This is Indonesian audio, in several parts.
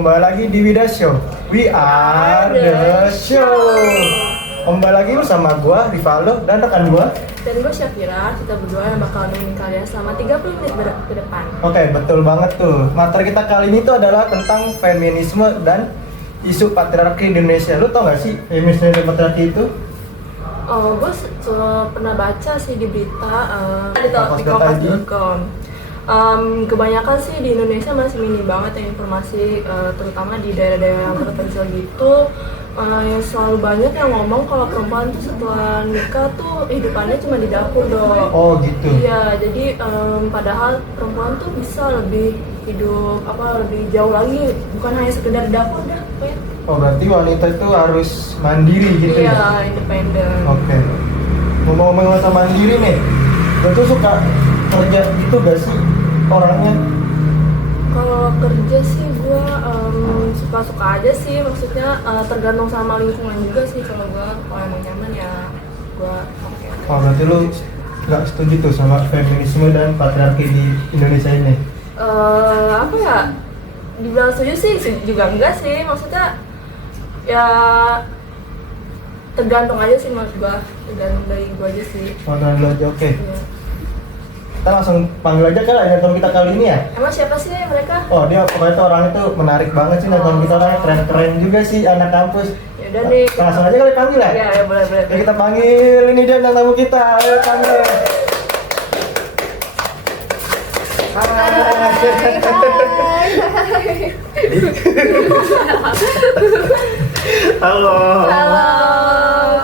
kembali lagi di Wida Show. We are the show. Kembali lagi bersama gua, Rivaldo, dan rekan gua. Dan gue Syafira, kita berdua yang bakal nemenin kalian selama 30 menit ke depan. Oke, betul banget tuh. Materi kita kali ini tuh adalah tentang feminisme dan isu patriarki di Indonesia. Lu tau gak sih feminisme dan patriarki itu? Oh, gue pernah baca sih di berita di Kompas.id. kompas.com. Kebanyakan sih di Indonesia masih minim banget ya informasi, terutama di daerah-daerah yang terpencil gitu. Yang selalu banyak yang ngomong kalau perempuan tuh setelah nikah tuh hidupannya cuma di dapur dong. Oh gitu. Iya, jadi padahal perempuan tuh bisa lebih hidup lebih jauh lagi, bukan hanya sekedar di dapur dah. Oh berarti wanita itu harus mandiri gitu ya? Iya, independen. Oke. Ngomong-ngomong tentang mandiri nih, lu tuh suka kerja gitu gak sih orangnya? Kalau kerja sih gue suka-suka aja sih, maksudnya tergantung sama lingkungan juga sih. Kalau emang nyaman ya gue oke. Oh berarti lu gak setuju tuh sama feminisme dan patriarki di Indonesia ini? Dibilang setuju sih juga enggak sih, maksudnya ya tergantung aja sih menurut gue, tergantung dari gue aja sih. Mana lu aja, oke. Iya. Kita langsung panggil aja kali ya nonton kita kali ini ya? Emang siapa sih mereka? Oh dia pokoknya tuh orangnya tuh menarik banget sih nonton kita, orangnya keren-keren juga sih anak kampus. Yaudah nih. Kita langsung aja kali panggil ya? Ya boleh. Ya, kita panggil ini dia bintang tamu kita, ayo panggil. Halo. Halo,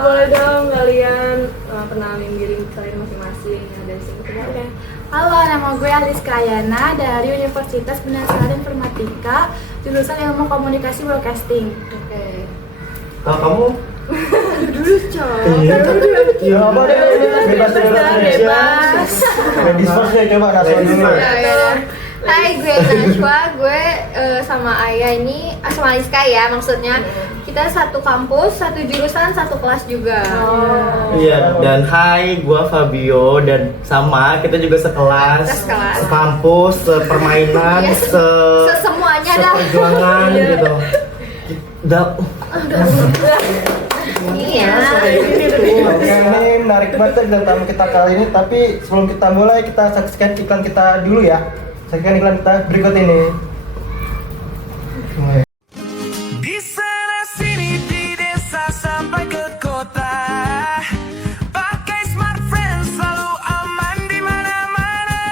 boleh dong kalian kenalin diri kalian masing-masing yang ada di sini. Oke. Halo, nama gue Aliska Ayana dari Universitas Bina Sari Informatika, jurusan Ilmu Komunikasi Broadcasting. Oke. Kalau kamu? Dulu, coy. Iya, apa deh? Bebas. Ladies first deh, coba langsung dulu. Hai, gue Najwa, gue sama Ayah ini, sama Aliska ya maksudnya. Kita satu kampus, satu jurusan, satu kelas juga. Iya, dan hai, gua Fabio dan sama kita juga sekelas, Sekelas. sekampus, sepermainan, Yes. Semuanya dah. seperjuangan gitu. Iya. Oke, ini menarik banget dan tamu kita kali ini. Tapi sebelum kita mulai, kita saksikan iklan kita dulu ya. Saksikan iklan kita berikut ini. Mulai. Di sana sini di desa sampai ke kota, pakai smartphone selalu aman di mana-mana.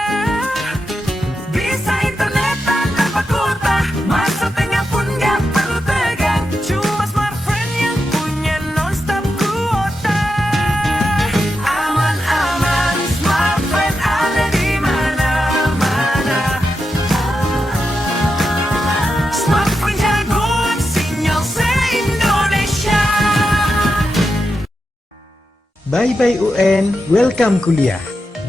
Bisa internet tanpa kuota, masa tengah pun gak perlu tegang. Cuma smartphone yang punya nonstop kuota. Aman-aman, smartphone ada di mana-mana. Smartphone jagoan sinyal se-Indonesia. Bye-bye UN, welcome kuliah.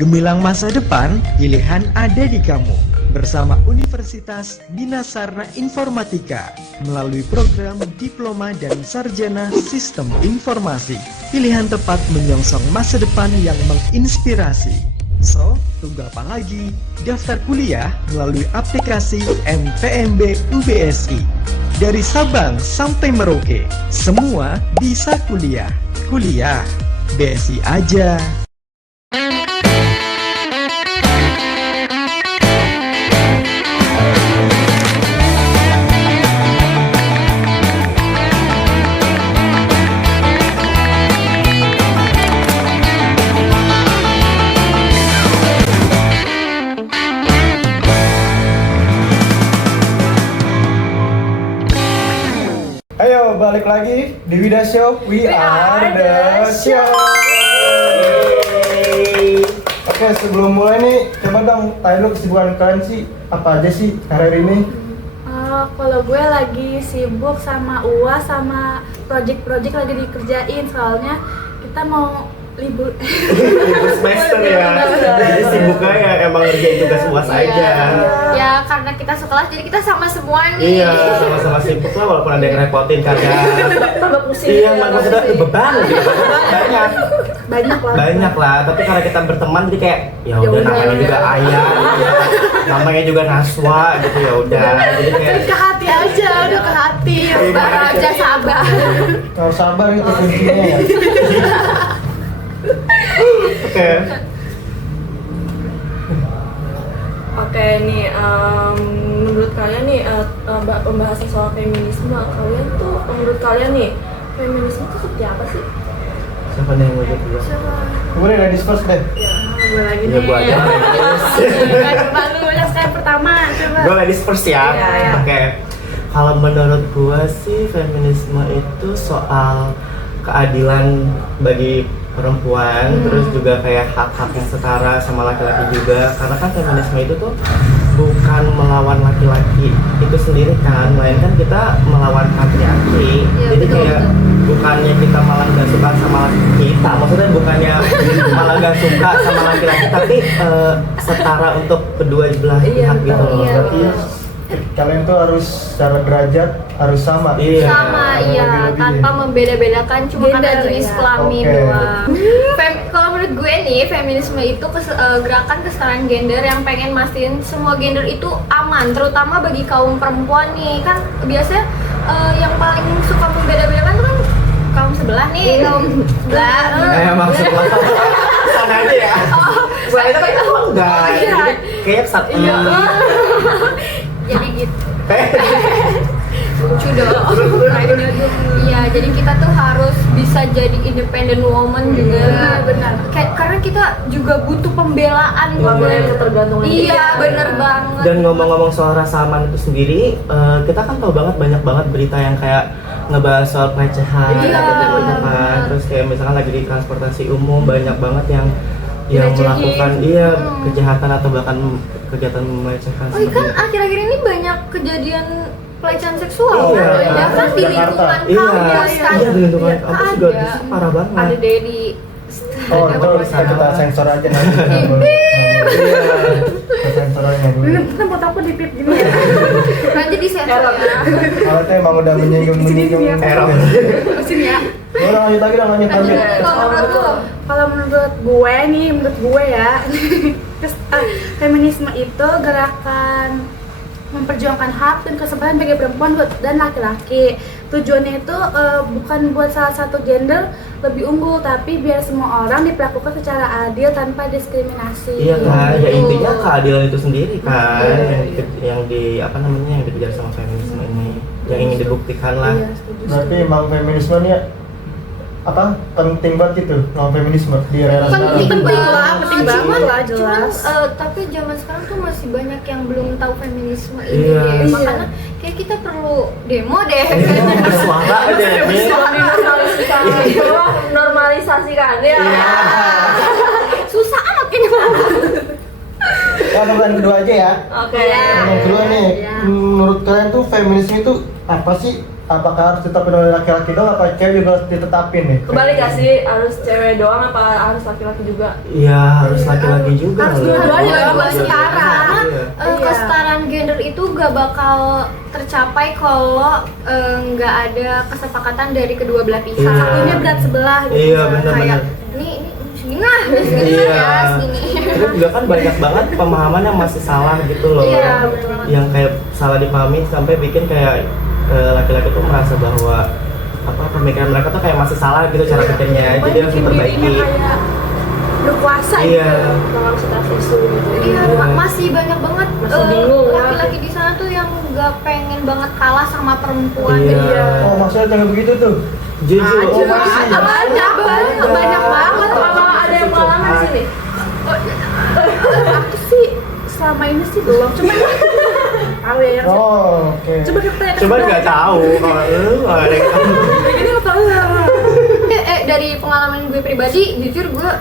Gemilang masa depan, pilihan ada di kamu. Bersama Universitas Bina Sarna Informatika melalui program Diploma dan Sarjana Sistem Informasi. Pilihan tepat menyongsong masa depan yang menginspirasi. So, tunggu apa lagi? Daftar kuliah melalui aplikasi MPMB UBSI. Dari Sabang sampai Merauke, semua bisa kuliah. Kuliah BSI aja. Ayo balik lagi di Wida Show. We are the show. Oke, sebelum mulai nih, coba dong tanya dulu kesibukan kalian sih apa aja sih hari ini? Kalau gue lagi sibuk sama UAS sama project-project lagi dikerjain, soalnya kita mau libur. Libur semester ya, jadi sibuknya ya emang ngerjain tugas UAS aja. Ya karena kita sekelas jadi kita sama semua nih. Iya, sama-sama sibuk lah walaupun ada yang repotin kadang. Tambah pusing. Iya, maksudnya beban gitu. Banyak lah, tapi karena kita berteman jadi kayak ya udah namanya juga ayah, namanya juga Naswa gitu, ya udah. Jadi kayak ke hati aja. aja udah ke hati. Sabar aja, sabar. Harus sabar itu kuncinya ya. Oke. Oke nih, menurut kalian nih pembahasan soal feminisme, kalian tuh menurut kalian nih feminisme itu seperti apa sih? Siapa nih yang mau jawab dulu? Boleh lah discuss deh. Gue lagi Ya gua aja. Coba lu yang saya pertama coba. Gue ladies first ya. Iya. Oke. Kalau menurut gua sih feminisme itu soal keadilan bagi perempuan, terus juga kayak hak-hak yang setara sama laki-laki juga. Karena kan feminisme itu tuh bukan melawan laki-laki itu sendiri kan, melainkan kita melawan patriarki. Iya, Jadi betul, kayak bukannya kita malah nggak suka sama laki kita, maksudnya bukannya malah nggak suka sama laki-laki, tapi setara untuk kedua belah pihak gitu loh. iya. Berarti kalian tuh harus secara derajat harus sama. Iya. Sama iya, Lebih-lebih. tanpa membeda-bedakan cuma karena Gender, jenis ya. kelamin Oke. doang. Kalau menurut gue nih, feminisme itu gerakan kesetaraan gender yang pengen mastiin semua gender itu aman, terutama bagi kaum perempuan nih. Kan biasanya yang paling suka membeda-bedakan tuh kan kaum sebelah nih, kaum sebelah. Emang sebelah sana aja ya. Sebelah itu kan enggak. Oh, iya. Jadi kayak satu. Jadi gitu. Lucu dong. Iya, jadi kita tuh harus bisa jadi independent woman juga. benar. Kayak karena kita juga butuh pembelaan. Nggak boleh ketergantungan. Iya, bener banget. Dan ngomong-ngomong soal rasa aman itu sendiri, kita kan tahu banget banyak banget berita yang kayak ngebahas soal pelecehan, Iya, gitu kan. benar. Terus kayak misalkan lagi di transportasi umum banyak banget yang Dilecehin. melakukan kejahatan atau bahkan kegiatan melecehkan. Oh iya kan akhir-akhir ini banyak kejadian pelecehan seksual. Iya. Ya kan di Jakarta. lingkungan Iya, kampus kan. iya di lingkungan Ya, kampus juga ada. justru parah banget. Ada Dedi. Oh, itu bisa kita sensor aja nanti. Nggak boleh. Kita sensor aja nggak boleh. Kita buat aku di pip gini ya. Nanti di sensor ya. Kalau itu emang udah menyinggung Error. Sini ya. Udah lanjut lagi dong, lanjut. Kalau menurut lo, Kalau menurut gue nih, menurut gue ya, feminisme itu gerakan memperjuangkan hak dan kesempatan bagi perempuan dan laki-laki. Tujuannya itu bukan buat salah satu gender lebih unggul, tapi biar semua orang diperlakukan secara adil tanpa diskriminasi. Iya kan, ya Betul. intinya keadilan itu sendiri kan, Iya, yang di apa namanya yang dikejar sama feminisme ini, yang ingin dibuktikan lah. Iya, setuju. Berarti emang feminisme ini apa penting banget gitu, emang feminisme di era Penting sekarang. lah, penting banget lah, cuman jelas. tapi zaman sekarang tuh masih banyak yang belum tahu feminisme ini Iya. deh. Iya. Makanya kayak kita perlu demo deh. Bersuara aja ini. Normalisasikan ya. Susah amat ini. Pertanyaan kedua aja ya. Oke. Yang kedua nih, menurut kalian tuh feminisme itu apa sih? Apakah harus ditetapin oleh laki-laki doang, apa cewek juga harus ditetapin nih? Kebalik gak sih, harus cewek doang apa harus laki-laki juga? Iya harus laki-laki juga. Harus loh. dua-duanya, Iya, dua-duanya setara. setara. Iya. Iya. Kesetaraan gender itu gak bakal tercapai kalau nggak ada kesepakatan dari kedua belah pihak. Iya. Satunya berat sebelah gitu. Iya, misalnya. benar-benar. Kayak ini segini lah, segini Iya. ya, segini. Terus juga kan banyak banget pemahaman yang masih salah gitu loh. Iya, betul banget. Yang kayak salah dipahami sampai bikin kayak laki-laki tuh merasa bahwa apa pemikiran mereka tuh kayak masih salah gitu cara pikirnya. Jadi harus Bikin diperbaiki. dirinya kayak berkuasa Iya. gitu. Kalau kita isu gitu. Iya, Iya. masih banyak banget Masih bingung, ya. laki-laki di sana tuh yang nggak pengen banget kalah sama perempuan. Iya. Oh, maksudnya jangan begitu tuh. Jujur. Oh, masih. Banyak banget. Kalau ada yang pengalaman di sini? Aku sih selama ini sih belum, cuma tahu ya yang Oh, oke. coba kita tanya ke Coba sebelah. nggak tahu kalau lu nggak ada yang tahu. Ini nggak tahu ya. Dari pengalaman gue pribadi, jujur gue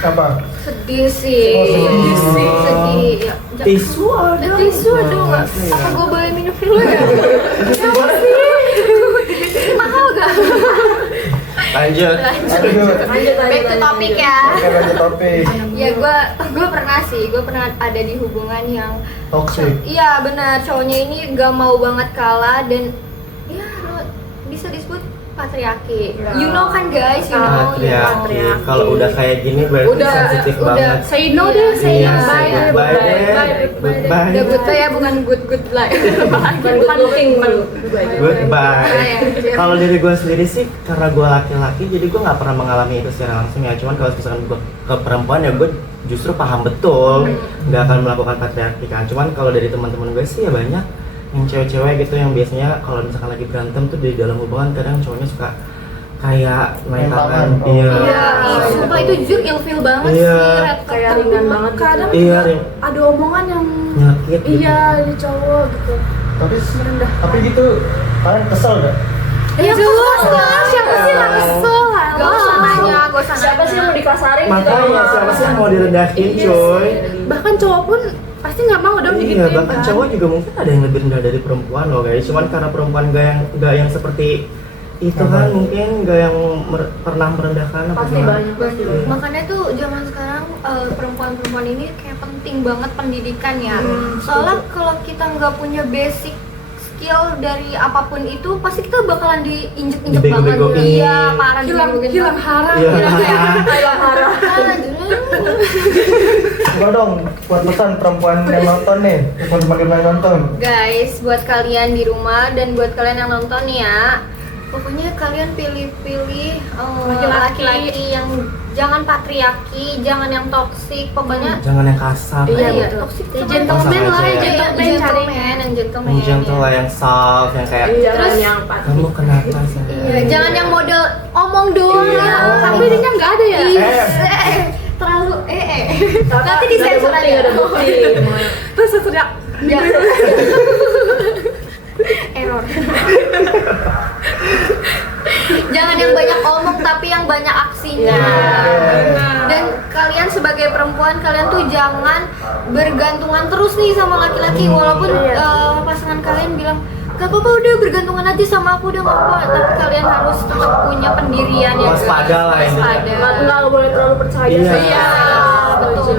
Apa? sedih sih. Oh, sedih sih. Sedih. Ya, Tisu ada. tisu aduh nggak. Apa gue boleh minum dulu ya? Mahal gak? Lanjut. Lanjut. Back to topic ya. Oke, lanjut topik. Ya gue pernah ada di hubungan yang Toxic. iya benar, cowoknya ini gak mau banget kalah dan ya lo bisa disebut patriarki. You know kan guys, you know. Patriarki. Kalau udah kayak gini berarti Udah, sensitif udah. banget. Say no deh, say Iya, bye say deh, goodbye deh. goodbye. Udah goodbye ya, bukan good like. Bukan looking, bukan Goodbye. Iya. Kalau dari gue sendiri sih, karena gue laki-laki, jadi gue nggak pernah mengalami itu secara langsung ya. Cuman kalau misalkan gue ke perempuan ya gue justru paham betul, nggak akan melakukan patriarki kan. Cuman kalau dari teman-teman gue sih ya banyak yang cewek-cewek gitu yang biasanya kalau misalkan lagi berantem tuh di dalam hubungan kadang cowoknya suka kayak main tangan. Oh. Iya. Iya, sumpah itu jujur ilfeel banget Iya. sih, red flag Kayak tuh. ringan banget gitu. Kadang Iya, juga Rin. ada omongan yang Nyakit gitu. iya di cowok gitu. Tapi gitu kalian kesel gak? Ya jelas lah, siapa sih nggak kesel? Gak usah nanya, gak usah nanya. Siapa sih yang mau dikasarin Makanya siapa sih yang mau direndahin coy? Bahkan cowok pun pasti nggak mau dong Iya, digituin bahkan kan. cowok juga mungkin ada yang lebih rendah dari perempuan loh guys. Cuman karena perempuan gak yang seperti itu kan mungkin gak yang pernah merendahkan apa Pasti gimana. banyak, pasti banyak. Makanya tuh zaman sekarang perempuan-perempuan ini kayak penting banget pendidikan ya. Soalnya kalau kita nggak punya basic skill dari apapun itu, pasti kita bakalan diinjek-injek banget. Dibego-begoin. Iya, parah hilang harap. Iya. Hilang harap. Coba dong buat pesan perempuan yang nonton nih, teman-teman yang nonton. Guys, buat kalian di rumah dan buat kalian yang nonton ya, pokoknya kalian pilih-pilih laki-laki yang jangan patriarki, jangan yang toksik, pokoknya Jangan yang kasar. iya, betul. toksik Ya, tuh gentleman Sama lah, aja ya, ya. gentleman carinya. yang gentleman, Yang gentle ya. lah, yang soft, yang kayak Iya, Terus- yang pasti. kamu kenapa sih? Iya, jangan yang model omong doang Iya. ya. Tapi dia nggak ada ya. Terlalu nanti disensor Nggak ada aja. bukti. Terus teriak. Ya. Error. Jangan yang banyak omong tapi yang banyak aksinya. Dan kalian sebagai perempuan, kalian tuh jangan bergantungan terus nih sama laki-laki walaupun pasangan kalian bilang gak apa-apa udah bergantungan aja sama aku udah gak apa, tapi kalian harus tetap punya pendirian ya. Waspada lah intinya. Waspada. Nggak boleh terlalu percaya Iya. sih. Iya, betul.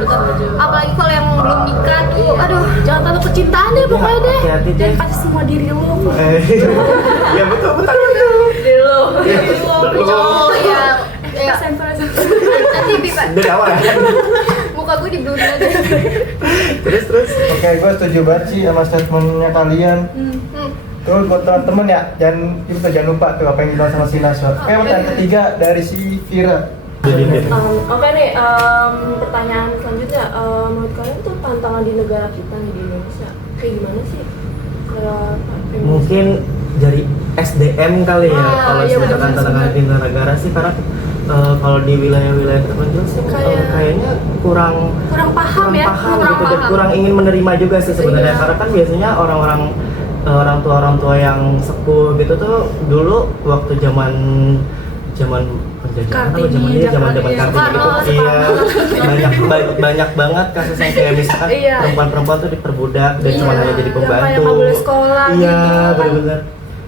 Apalagi kalau yang belum nikah tuh, aduh. Jangan terlalu kecintaan deh pokoknya deh. Hati-hati deh. Jangan kasih semua diri lu. Iya betul. Diri lo. Oh iya. Ya. Sensor. Nanti pipa. Dari awal ya. Muka gue di blur aja. Terus. Oke, gue setuju banget sih sama statementnya kalian. Terus buat teman-teman ya, jangan lupa tuh apa yang dibilang sama si Naswa. Oke, pertanyaan ketiga dari si Vira. Oke nih, pertanyaan selanjutnya, menurut kalian tuh tantangan di negara kita nih di Indonesia kayak gimana sih? Mungkin dari SDM kali ya, kalau iya, misalkan bener-bener. tantangan di negara sih karena kalau di wilayah-wilayah terpencil sih kayaknya kurang paham ya. paham kurang gitu dan paham. kurang ingin menerima juga sih sebenarnya Iya. karena kan biasanya orang tua yang sepuh gitu tuh dulu waktu zaman penjajahan atau Kartini, zaman iya, Kartini gitu iya banyak banget kasus yang kayak misalkan Iya. perempuan tuh diperbudak dan cuma hanya jadi yang kayak pembantu nggak boleh sekolah iya gitu. benar-benar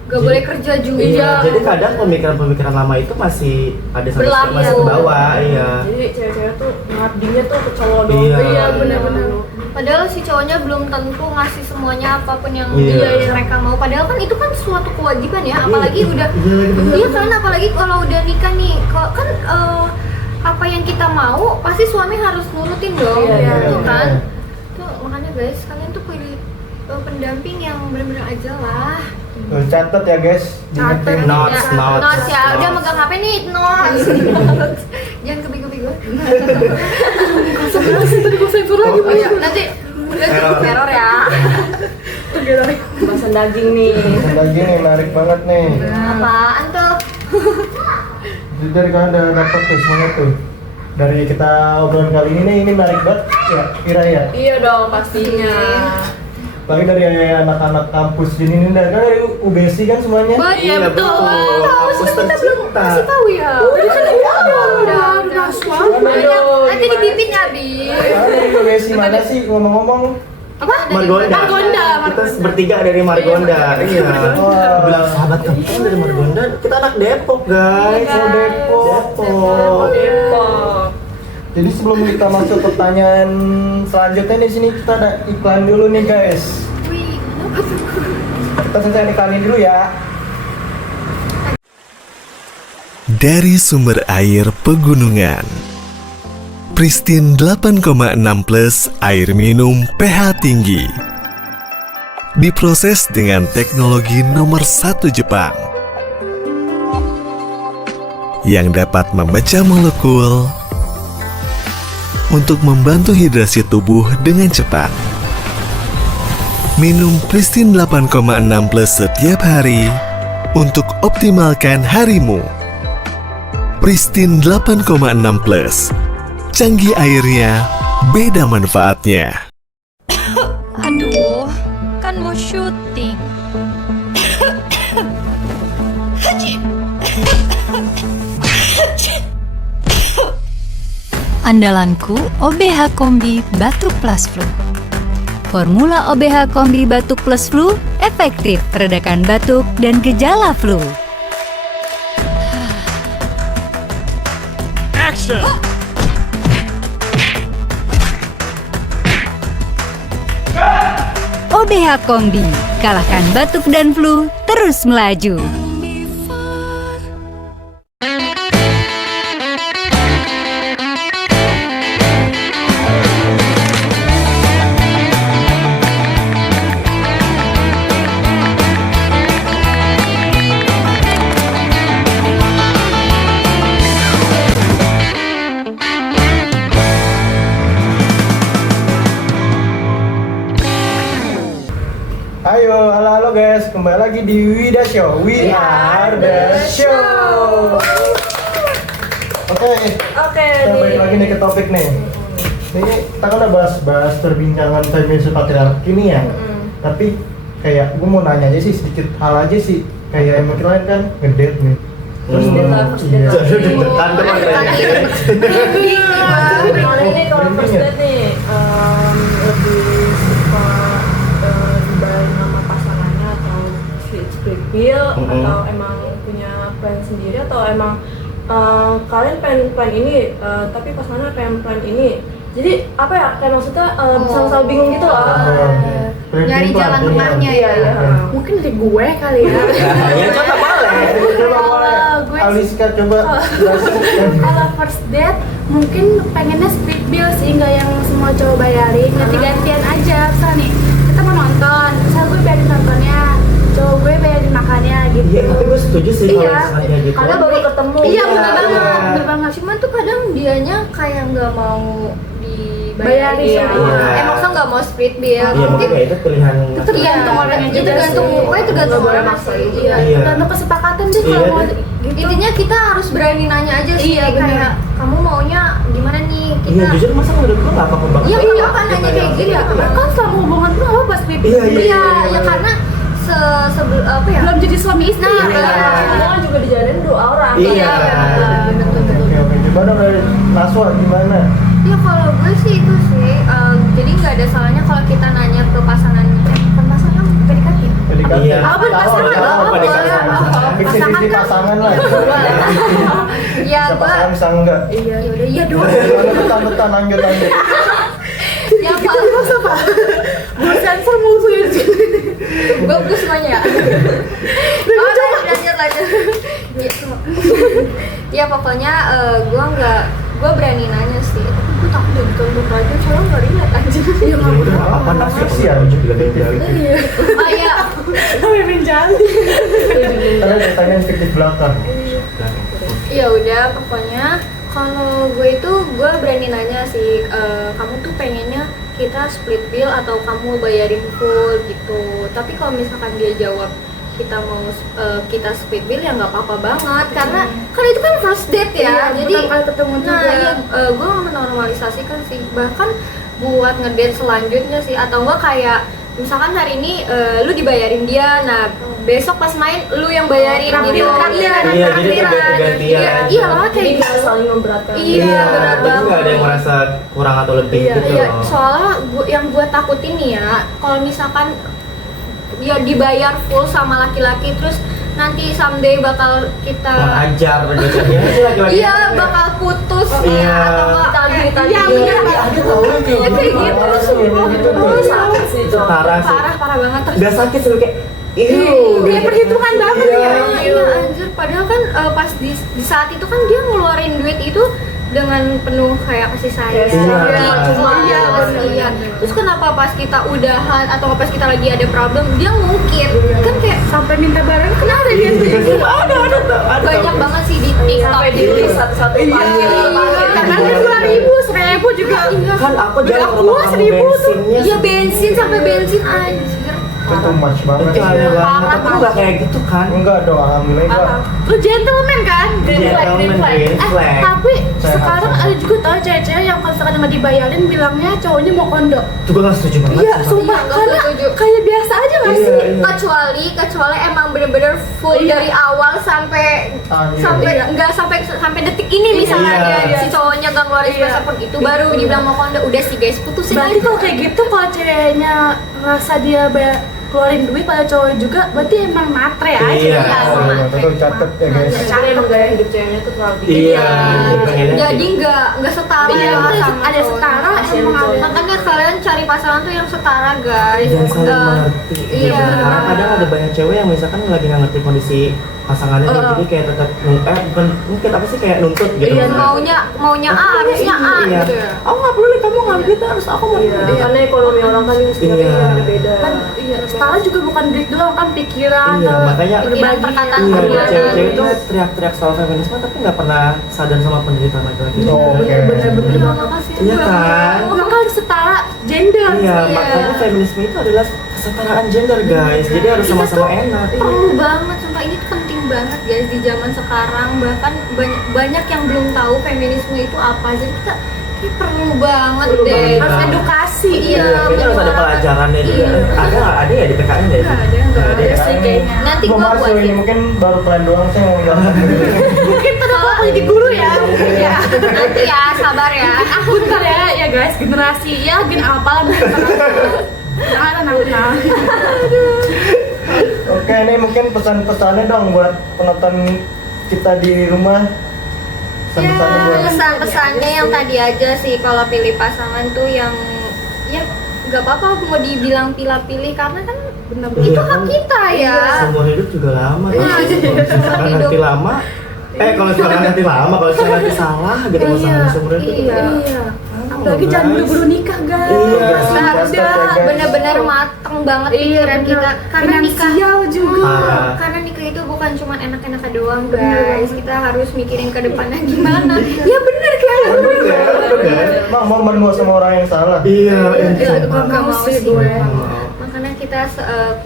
Gak boleh kerja juga. iya jadi kadang pemikiran lama itu masih ada sampai Berlaku. masih ke bawah iya Jadi cewek-cewek tuh ngabdinya tuh ke cowok doang. Iya, benar-benar. Padahal si cowoknya belum tentu ngasih semuanya apapun yang Iya. mereka mau. Padahal kan itu kan suatu kewajiban ya. Apalagi udah, bener. iya kan. Apalagi kalau udah nikah nih, kalau kan apa yang kita mau pasti suami harus nurutin dong, Iya, gitu iya. kan. Tuh makanya guys, kalian tuh pilih pendamping yang benar-benar aja lah. Tuh, catat ya guys. Diingetin. Notes. Notes ya. Udah megang HP nih, notes. Jangan kebego-bego. Tadi gue sensor lagi. Oh iya, nanti teror ya. Bahasan daging nih. Lagi nih menarik banget nih. Apaan tuh? Jadi dari kalian udah dapat tuh semuanya tuh. Dari kita obrolan kali ini menarik banget ya, Vira ya. Iya dong pastinya. Lagi dari anak-anak kampus ini dari UBSI kan semuanya. Iya betul. Kampus tercinta Kasih tahu ya. Udah. Banyak. Nanti dibibit habis. Kalian dari UBSI mana sih ngomong-ngomong? Margonda. Kita bertiga dari Margonda. Iya. Wah. Bilang sahabat kamu kan dari Margonda. Kita anak Depok, guys. Oh, Depok. Depok. Jadi sebelum kita masuk pertanyaan selanjutnya di sini kita ada iklan dulu nih guys. Wih, kenapa tuh? Kita selesai iklan ini dulu ya. dari sumber air pegunungan. Pristine 8,6+ air minum pH tinggi. Diproses dengan teknologi nomor 1 Jepang yang dapat memecah molekul untuk membantu hidrasi tubuh dengan cepat. Minum Pristine 8,6+ setiap hari untuk optimalkan harimu. Pristine 8,6+. Canggih airnya, beda manfaatnya. Aduh, kan mau syuting. Andalanku OBH Kombi Batuk Plus Flu. Formula OBH Kombi Batuk Plus Flu efektif meredakan batuk dan gejala flu. Action! OBH Kombi, kalahkan batuk dan flu, terus melaju. Ayo, halo guys, kembali lagi di Wida Show. We are the show. Oke, kita balik lagi nih ke topik nih. Ini kita kan udah bahas perbincangan feminisme patriarki nih ya. Tapi kayak gue mau nanya aja sih sedikit hal aja sih. Kayak emang kalian kan ngedate nih. Terus Deg-degan. jadi deg-degan tuh makanya. Kalau ini kalau first date nih lebih suka dibayar nama pasangannya atau split bill atau emang punya plan sendiri atau emang kalian pengen plan ini tapi pasangannya pengen plan ini. Jadi apa ya kayak maksudnya sama-sama bingung gitu loh. Nyari jalan tengahnya ya. Mungkin dari gue kali ya. Ya coba boleh. Gue Aliska coba jelaskan. kalau first date mungkin pengennya split bill sih, nggak yang semua cowok bayarin, ganti-gantian aja. Misal nih kita mau nonton, misal gue bayarin nontonnya, cowok gue bayarin makannya gitu. Iya, tapi gue setuju sih kalau Iya. misalnya kayak gitu. Karena baru ketemu. Iya, bener Iya. banget, bener banget. Cuman tuh kadang dianya kayak nggak mau Bayarin dibayarin. iya. Maksudnya nggak mau split bill. Iya, mungkin ya itu pilihan. Tergantung orangnya Itu juga tergantung sih. pokoknya tergantung Nggak boleh orang maksa sih. gitu. Iya, Iya. tergantung kesepakatan sih Iya, kalau mau dia- gitu. Intinya kita harus berani nanya aja sih, Iya, bener. kayak kamu maunya gimana nih Iya, kita. jujur masa menurut gue nggak apa-apa banget. Iya, Iya, apa nanya kayak gitu ya? Kan selama hubungan tuh apa pas split Iya, bill? iya. Ya karena sebelum apa ya? Belum jadi suami istri. Nah, ya. Semua kan juga dijalanin dua orang. Iya. Oke, coba dong dari Naswa gimana? Ya kalau gue sih itu sih, jadi nggak ada salahnya kalau kita nanya ke pasangannya. Kan pasangan PDKT. PDKT. Iya. Apa pasangan? Tahu, Apa? PDKT. Fiksi-fiksi pasangan lah. Ya Bisa gue, pasangan bisa enggak? iya udah, iya dong. Betul, lanjut. Ya apa? Gue sensor musuh ya di sini. Bagus semuanya. Oh, lanjut. Ya, ya pokoknya gue berani nanya sih. Tapi gue takut udah ditonton aja, soalnya nggak lihat aja. Iya, nggak Udah boleh. apa nasi Sih sih ya, ya? juga beda. Oh iya, Mimin jali. Kalian tanya fiktif belakang. ya udah pokoknya kalau gue itu gue berani nanya sih, kamu tuh pengennya kita split bill atau kamu bayarin full gitu. Tapi kalau misalkan dia jawab kita mau kita split bill ya nggak apa-apa banget karena kan itu kan first date ya. Iya, Jadi pertama kali ketemu nah juga. iya, gue menormalisasikan sih bahkan buat ngedate selanjutnya sih, atau enggak kayak misalkan hari ini lu dibayarin dia, nah besok pas main lu yang bayarin gitu. Iya, jadi itu ganti-gantian. Iya lah Jadi kayak nggak gitu. saling memberatkan. Iya, berat jadi nggak ada yang banget. merasa kurang atau lebih Iya, gitu iya. loh. Soalnya yang gue takutin nih ya, kalau misalkan dia dibayar full sama laki-laki terus nanti someday bakal kita Mengajar gitu ya sih laki-laki. iya bakal putus Iya. atau enggak Tadi Iya, Iya, ada tahu itu. Ya, kayak gitu. Gitu tuh. sakit sih, Cok. Parah sih. parah banget terus Gak sakit sih kayak Kayak perhitungan banget ya. Iya anjir, padahal kan pas di saat itu kan dia ngeluarin duit itu dengan penuh kayak kasih sayang. Iya. Terus kenapa pas kita udahan atau pas kita lagi ada problem dia ngungkit kan kayak Sampai minta barang kenapa dia tuh? Ada. banyak banget sih di TikTok Sampai di list satu-satu Karena ada 2.000 juga. Kan aku jalan ke Aku rumah kamu 1.000 tuh. bensinnya. Iya bensin sampai bensin anjir. Itu too much banget. Itu aneh banget. Tapi nggak kayak gitu kan? Enggak dong, alhamdulillah enggak. Lu gentleman kan? Gentleman green flag. Tapi Sehat, sekarang sehat. ada juga tau cewek-cewek yang kalau misalkan nggak dibayarin bilangnya cowoknya mau kondo. Itu gue nggak setuju banget. Iya, sama. sumpah Nggak karena setuju. kayak biasa aja nggak Iya, sih? iya. kecuali emang bener-bener full dari awal sampai Iya. nggak sampai detik ini misalnya Iya. si cowoknya nggak ngeluarin sepeser pun itu baru dibilang mau kondo udah sih guys putusin Berarti aja. kalau kayak gitu kalau ceweknya ngerasa dia keluarin duit pada cowok juga, berarti emang matre aja. Iya. Itu catet ya guys. Karena emang gaya hidup ceweknya tuh terlalu tinggi. Iya. pengennya Jadi gitu. nggak setara Iya, ya ada sama cowok. setara emang ada. Makanya kalian cari pasangan tuh yang setara guys. Dan saling mengerti. Iya. Karena kadang ada banyak cewek yang misalkan lagi nggak ngerti kondisi pasangannya, jadi kayak tetap bukan mungkin apa sih kayak nuntut gitu. Iya, maunya A harusnya A Iya. gitu ya. Aku nggak perlu nih kamu ngambil itu harus aku mau. Iya, karena ekonomi orang kan sebenarnya Iya. beda. Kan iya, setara juga bukan duit doang kan, pikiran Iya, atau makanya berbagi. perkataan Iya, perbuatan. cewek-cewek itu teriak-teriak soal feminisme tapi nggak pernah sadar sama penderitaan laki-laki. Oh, oke. Bener-bener Iya, banget. makasih. Iya kan? Maka harus setara gender. Iya, Iya. makanya feminisme itu adalah kesetaraan gender guys. Jadi harus sama-sama enak. Perlu banget, sumpah ini tuh penting banget guys di zaman sekarang. Bahkan banyak yang belum tahu feminisme itu apa. Jadi kita perlu banget deh. Harus edukasi. Iya, Kayaknya harus ada pelajarannya juga. Iya. Ada ya di PKN deh. Nggak ada sih kayaknya. Nanti Belum gua masuk buat ini, mungkin baru plan doang sih yang nggak. Mungkin pada mau jadi guru ya. Iya. nanti ya, sabar ya. Bentar ya guys, generasi ya gen apa lah mungkin. Jangan nakal. Oke, ini mungkin pesan-pesannya dong buat penonton kita di rumah. Pesan-pesannya buat Pesan-pesannya yang tadi aja sih, kalau pilih pasangan tuh yang ya nggak apa-apa mau dibilang pilih-pilih karena kan itu Iya, hak kan? kita ya. Seumur hidup juga lama. Iya, Kalau misalkan hidup. nanti lama, kalau misalkan nanti lama, kalau misalkan nanti salah gitu pasangan seumur hidup. Iya. Apalagi jangan buru-buru nikah guys. Iya. Nah, Catat ya, udah guys. Bener-bener mateng banget pikiran kita karena nikah finansial juga. Parah. karena nikah itu bukan cuma enak-enakan doang guys, kita harus mikirin ke depannya gimana. Ya bener kan. mau berdua sama orang yang salah. Iya, Gak mau sih gue. Nggak mau. Makanya kita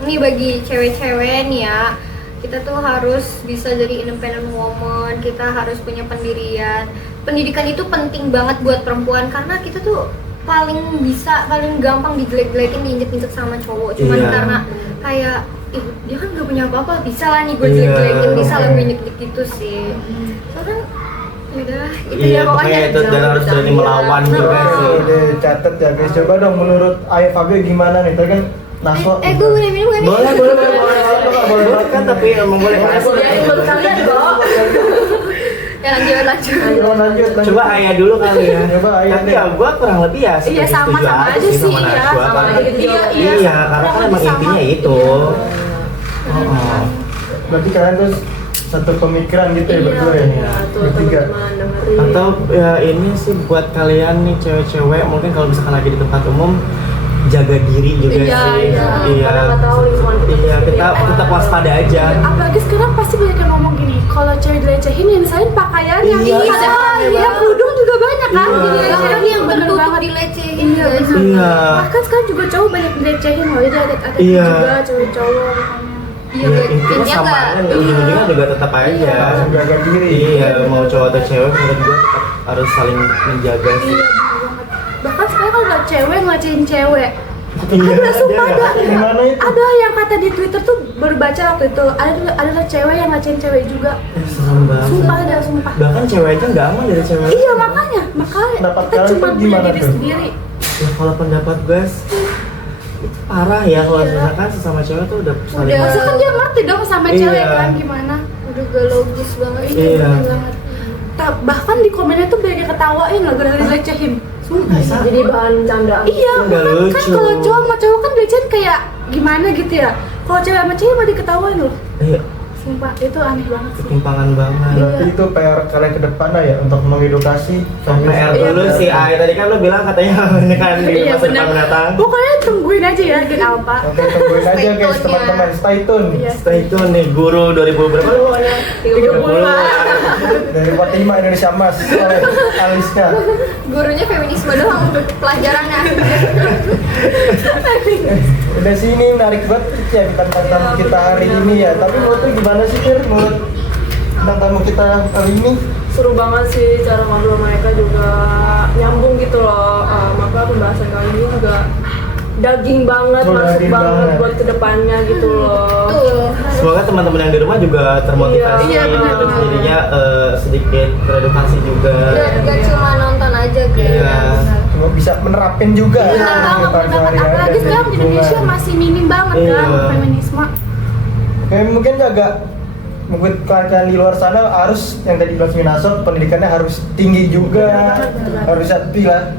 nih bagi cewek-cewek nih ya, kita tuh harus bisa jadi independent woman, kita harus punya pendirian. Pendidikan itu penting banget buat perempuan karena kita tuh paling gampang dijelek-jelekin, diinjek-injek sama cowok cuman Iya. karena kayak dia kan gak punya apa-apa, bisa lah nih gue Iya. jelek-jelekin, bisa lah gue injek-injek gitu sih. So kan yaudah itu Iya, ya pokoknya makanya itu dan harus berani melawan juga sih. Udah catet ya guys. Coba dong menurut Ayah Fabio gimana nih? Tadi kan Naso. gue boleh minum gak nih? Boleh kan, tapi emang boleh kan? Ya lanjut. Lanjut. Coba Ayah dulu kali ya. Coba Ayah Tapi deh. ya gua kurang lebih ya Iya, setuju sama-sama aja sih, sama ya. Najwa. Sama Karena- aja gitu. Iya, karena kan emang sama. intinya itu. Oh. Berarti kalian tuh satu pemikiran gitu ya berdua ya? Iya, tuh Bertiga. teman-teman dengerin. Atau ya ini sih buat kalian nih cewek-cewek mungkin kalau misalkan lagi di tempat umum jaga diri juga sih. Karena nggak tahu lingkungan kita Iya, seperti kita apa. tetap waspada aja. Apalagi sekarang pasti banyak yang ngomong gini, kalau cewek dilecehin yang misalnya pakaiannya, Iya. kerudung juga banyak kan, Iya. dilecehin yang bener tertutup banget. dilecehin Iya, guys. bener. Iya. Bahkan sekarang juga cowok banyak dilecehin loh, jadi ada Iya. juga cowok-cowok makanya. Iya, Ya, intinya intinya sama nggak- kan, ujung-ujungnya juga tetap aja. Jaga diri. Iya, mau cowok atau cewek menurut gua tetap harus saling menjaga sih. Iya, bener banget. Bahkan sekarang kalau ada cewek ngelecehin cewek, Iya, ada sumpah ada. ada. Gimana itu? Ada yang kata di Twitter tuh baru baca waktu itu, ada cewek yang ngelecehin cewek juga. Serem banget. Sumpah ada, sumpah. Bahkan cewek aja nggak aman dari cewek. Iya makanya Pendapat kita kalian cuma tuh punya gimana diri tuh? sendiri. Ya kalau pendapat gue sih, itu parah ya kalau misalkan sesama cewek tuh udah saling. Masa kan dia ngerti dong sama Iya. cewek kan gimana. udah gak logis banget. Iya. bener banget. Bahkan di komennya tuh banyak ketawain lah gara-gara dilecehin. Sumpah. Bisa. Jadi bahan candaan. Iya, Nggak kan lucu. kalau cowok sama cowok kan dilecehin kayak gimana gitu ya. Kalau cewek sama cewek mah diketawain loh. Iya, Sumpah, itu aneh banget sih. ketimpangan banget. Berarti itu PR kalian ke depan lah ya untuk mengedukasi PR dulu sih, Ay. Tadi kan lo bilang katanya ini kan di Iya, masa bener. depan mendatang. Pokoknya tungguin aja ya Gen Alpha. Oke, tungguin aja guys teman-teman, stay tune. Iya. Setelah itu nih guru 2000 berapa lu pokoknya? 30. Dari Fatima Indonesia Mas oleh Aliska. Gurunya feminisme doang untuk pelajarannya. Udah sini menarik banget ya tentang tamu kita hari ini ya. Tapi menurut lu gimana sih Fir? Menurut tentang tamu kita hari ini? Seru banget sih cara ngobrol mereka juga nyambung gitu loh. Maka pembahasan kali ini juga daging banget, Oh, masuk daging banget banget. buat kedepannya gitu loh. Semoga teman-teman yang di rumah juga termotivasi. Iya, benar-benar. Jadinya sedikit teredukasi juga. Gak cuma nonton aja guys. Iya. Cuma bisa menerapin juga. Bener banget, kehidupan bener banget. sehari-hari Apalagi dan sekarang di Indonesia lingkungan. masih minim banget kan Iya. feminisme. Kayak mungkin agak buat kalian di luar sana harus yang tadi bilang Minasot pendidikannya harus tinggi juga, harus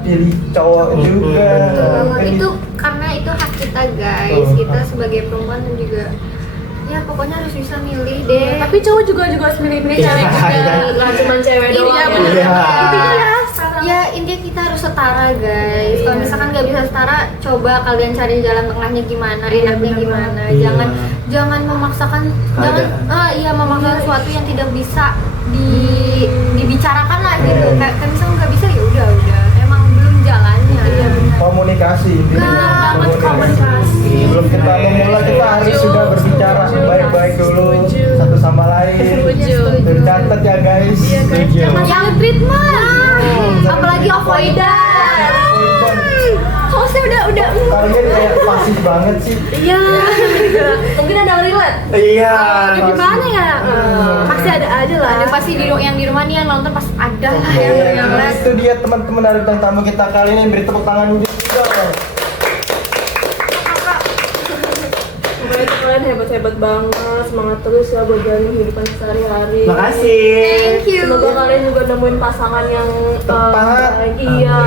pilih cowok juga. Betul Kayak Itu gitu. karena itu hak kita guys. Betul. Kita sebagai perempuan dan juga ya pokoknya harus bisa milih deh. Tapi cowok juga harus milih-milih Iya. cewek juga. Nggak cuma cewek Iya, doang ya. bener. Iya. Intinya ya sekarang. Ya intinya kita harus setara guys. Kalau misalkan nggak bisa setara, coba kalian cari jalan tengahnya gimana, Iya, enaknya bener gimana. Iya. Jangan memaksakan, memaksakan sesuatu yang tidak bisa dibicarakan lah gitu. Kayak misalkan nggak bisa ya udah, emang belum jalannya. Iya, bener. Komunikasi intinya. Banget komunikasi. Sebelum kita memulai kita harus sudah berbicara baik-baik dulu satu sama lain. Tercatat ya guys. Setuju. Yang treatment. Apalagi avoidan. Hostnya udah Kalian kayak pasif banget sih. Iya. Mungkin ada yang relate. Iya. Gimana ya? Pasti ada aja lah. ada pasti yang di rumah nih yang nonton pas ada lah Oke, yang les. itu dia teman-teman dari bintang tamu kita kali ini, beri tepuk tangan dulu. Pokoknya itu kalian hebat-hebat banget, semangat terus ya buat jalani kehidupan sehari-hari. Makasih. Thank you. Semoga kalian juga nemuin pasangan yang Tepat. baik. Iya.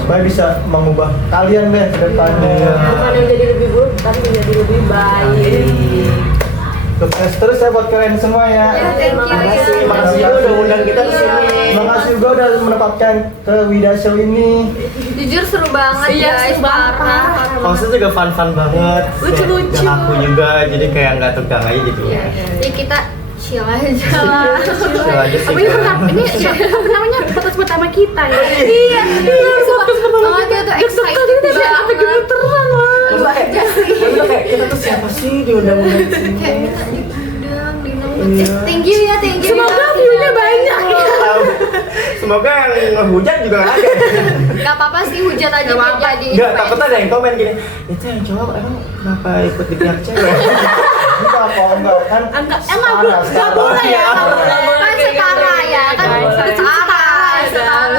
Supaya bisa mengubah kalian deh ke depannya. Bukan yang jadi lebih buruk, tapi menjadi lebih baik. Sukses terus ya buat kalian semua ya. Ya, thank you. Makasih, makasih juga udah undang kita ke sini. Terima kasih juga udah menempatkan ke Wida Show ini. Jujur seru banget Iya, guys, seru banget. parah. Hostnya juga fun-fun banget. Lucu-lucu. Dan aku juga, jadi kayak nggak tegang aja gitu. Iya. Jadi kita chill aja lah. Chill aja sih. Apa ini apa namanya podcast pertama kita ya? Iya. Soalnya kita tuh excited Apa banget. gemeteran loh. Lu aja sih. Bener kayak kita tuh siapa sih diundang-undang ke sini? Kayak kita diundang. Iya. Thank you ya, thank you. Semoga view-nya banyak. Semoga yang ngehujat juga nggak ada. Gak apa-apa sih hujat aja biar jadi. Nggak, takut ada yang komen gini. Itu yang cowok emang kenapa ikut di pihak cewek? Enggak kok, enggak kan. Emang nggak boleh ya? Nggak boleh. Kan setara ya, kan setara.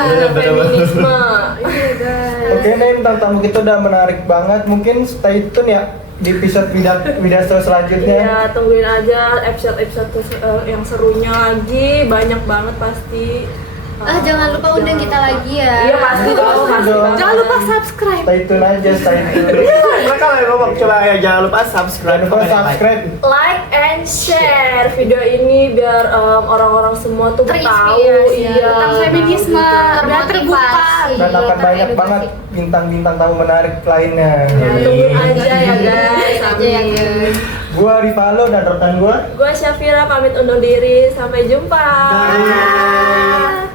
Bener-bener. Feminisme. Iya guys. Oke nih, bintang tamu kita udah menarik banget. Mungkin stay tune ya di episode Wida Show selanjutnya. Ya, tungguin aja episode-episode yang serunya lagi, banyak banget pasti. Jangan lupa undang kita lagi ya. Iya, pasti dong, pasti dong. Jangan lupa subscribe. Stay tune aja, stay tune. Mereka lah yang ngomong, coba ya jangan lupa subscribe. Jangan lupa komen, like. subscribe. Like and share video ini biar orang-orang semua tuh tahu Terinspirasi ya, tentang feminisme. Biar terbuka. Dan akan banyak banget bintang-bintang tamu menarik lainnya. Ya, tungguin aja ya guys. Aja ya guys. Gua Rivalo dan rekan gua. Gue Syafira pamit undur diri. Sampai jumpa. Bye.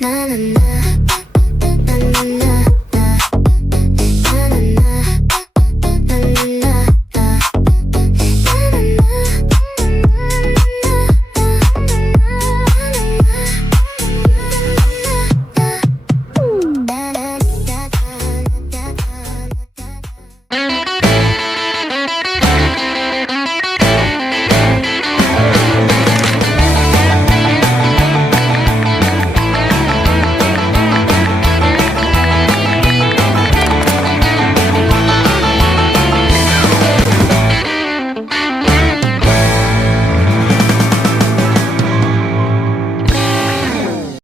na na na